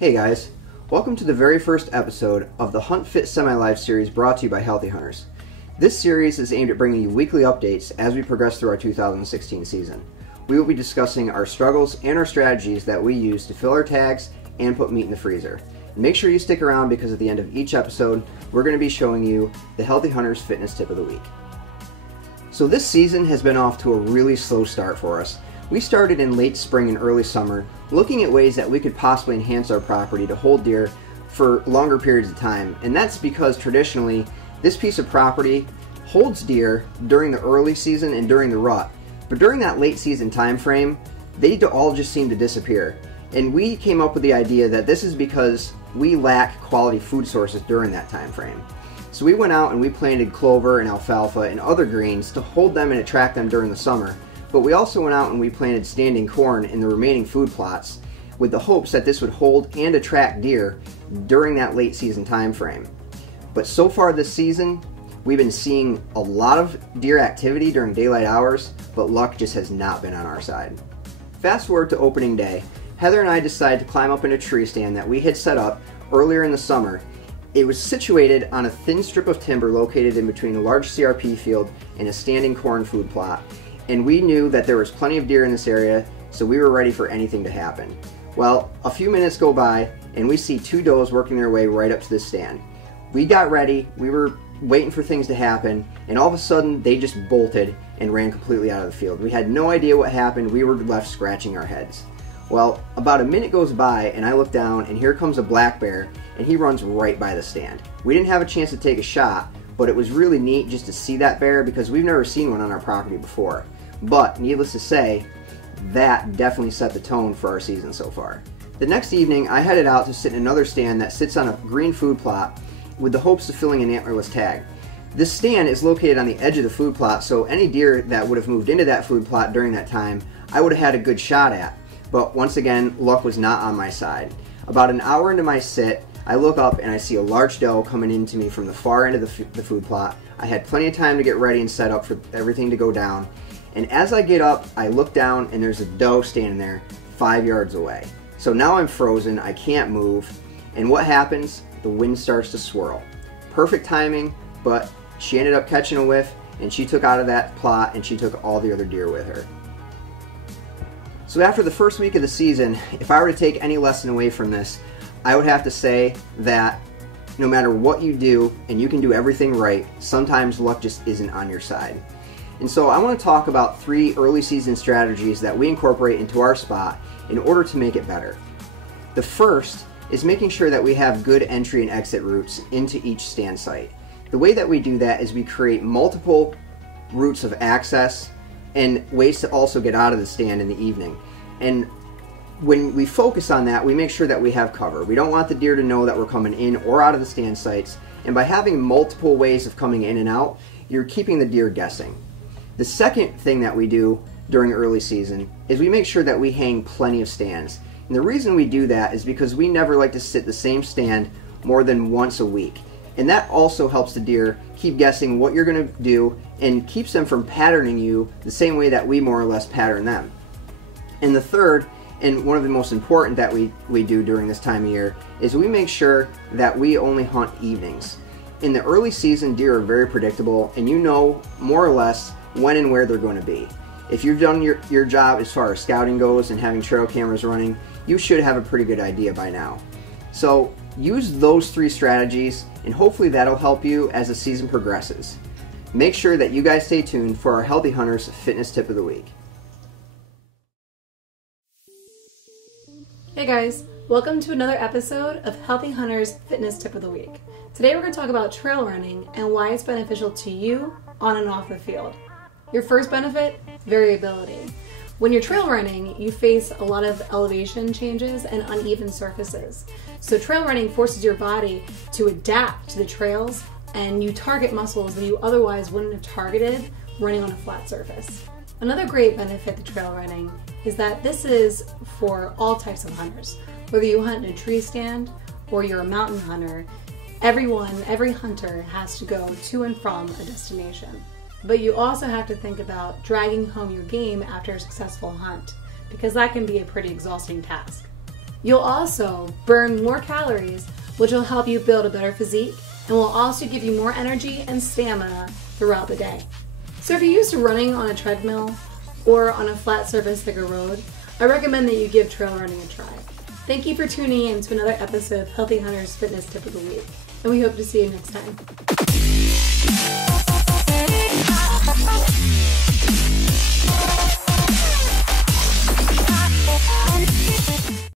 Hey guys, welcome to the very first episode of the HuntFit SemiLive series brought to you by Healthy Hunters. This series is aimed at bringing you weekly updates as we progress through our 2016 season. We will be discussing our struggles and our strategies that we use to fill our tags and put meat in the freezer. Make sure you stick around because at the end of each episode, we're going to be showing you the Healthy Hunters Fitness Tip of the Week. So this season has been off to a really slow start for us. We started in late spring and early summer, looking at ways that we could possibly enhance our property to hold deer for longer periods of time, and that's because traditionally this piece of property holds deer during the early season and during the rut, but during that late season time frame, they all just seem to disappear. And we came up with the idea that this is because we lack quality food sources during that time frame. So we went out and we planted clover and alfalfa and other greens to hold them and attract them during the summer. But we also went out and we planted standing corn in the remaining food plots with the hopes that this would hold and attract deer during that late season time frame. But so far this season, we've been seeing a lot of deer activity during daylight hours, but luck just has not been on our side. Fast forward to opening day, Heather and I decided to climb up in a tree stand that we had set up earlier in the summer. It was situated on a thin strip of timber located in between a large CRP field and a standing corn food plot. And we knew that there was plenty of deer in this area, so we were ready for anything to happen. Well, a few minutes go by, and we see two does working their way right up to this stand. We got ready, we were waiting for things to happen, and all of a sudden they just bolted and ran completely out of the field. We had no idea what happened, we were left scratching our heads. Well, about a minute goes by, and I look down, and here comes a black bear, and he runs right by the stand. We didn't have a chance to take a shot, but it was really neat just to see that bear because we've never seen one on our property before. But, needless to say, that definitely set the tone for our season so far. The next evening, I headed out to sit in another stand that sits on a green food plot with the hopes of filling an antlerless tag. This stand is located on the edge of the food plot, so any deer that would have moved into that food plot during that time, I would have had a good shot at. But once again, luck was not on my side. About an hour into my sit, I look up and I see a large doe coming into me from the far end of the food plot. I had plenty of time to get ready and set up for everything to go down. And as I get up, I look down and there's a doe standing there 5 yards away. So now I'm frozen, I can't move, and what happens? The wind starts to swirl. Perfect timing, but she ended up catching a whiff and she took out of that plot and she took all the other deer with her. So after the first week of the season, if I were to take any lesson away from this, I would have to say that no matter what you do, and you can do everything right, sometimes luck just isn't on your side. And so I want to talk about 3 early season strategies that we incorporate into our spot in order to make it better. The first is making sure that we have good entry and exit routes into each stand site. The way that we do that is we create multiple routes of access and ways to also get out of the stand in the evening. And when we focus on that, we make sure that we have cover. We don't want the deer to know that we're coming in or out of the stand sites, and by having multiple ways of coming in and out, you're keeping the deer guessing. The second thing that we do during early season is we make sure that we hang plenty of stands. And the reason we do that is because we never like to sit the same stand more than once a week. And that also helps the deer keep guessing what you're going to do and keeps them from patterning you the same way that we more or less pattern them. And the third, and one of the most important that we do during this time of year, is we make sure that we only hunt evenings. In the early season, deer are very predictable, and you know more or less when and where they're going to be. If you've done your job as far as scouting goes and having trail cameras running, you should have a pretty good idea by now. So use those 3 strategies, and hopefully that'll help you as the season progresses. Make sure that you guys stay tuned for our Healthy Hunters Fitness Tip of the Week. Hey guys, welcome to another episode of Healthy Hunters Fitness Tip of the Week. Today we're going to talk about trail running and why it's beneficial to you on and off the field. Your first benefit, variability. When you're trail running, you face a lot of elevation changes and uneven surfaces. So trail running forces your body to adapt to the trails, and you target muscles that you otherwise wouldn't have targeted running on a flat surface. Another great benefit to trail running is that this is for all types of hunters. Whether you hunt in a tree stand or you're a mountain hunter, every hunter has to go to and from a destination. But you also have to think about dragging home your game after a successful hunt, because that can be a pretty exhausting task. You'll also burn more calories, which will help you build a better physique and will also give you more energy and stamina throughout the day. So if you're used to running on a treadmill or on a flat surface like a road, I recommend that you give trail running a try. Thank you for tuning in to another episode of Healthy Hunters Fitness Tip of the Week, and we hope to see you next time.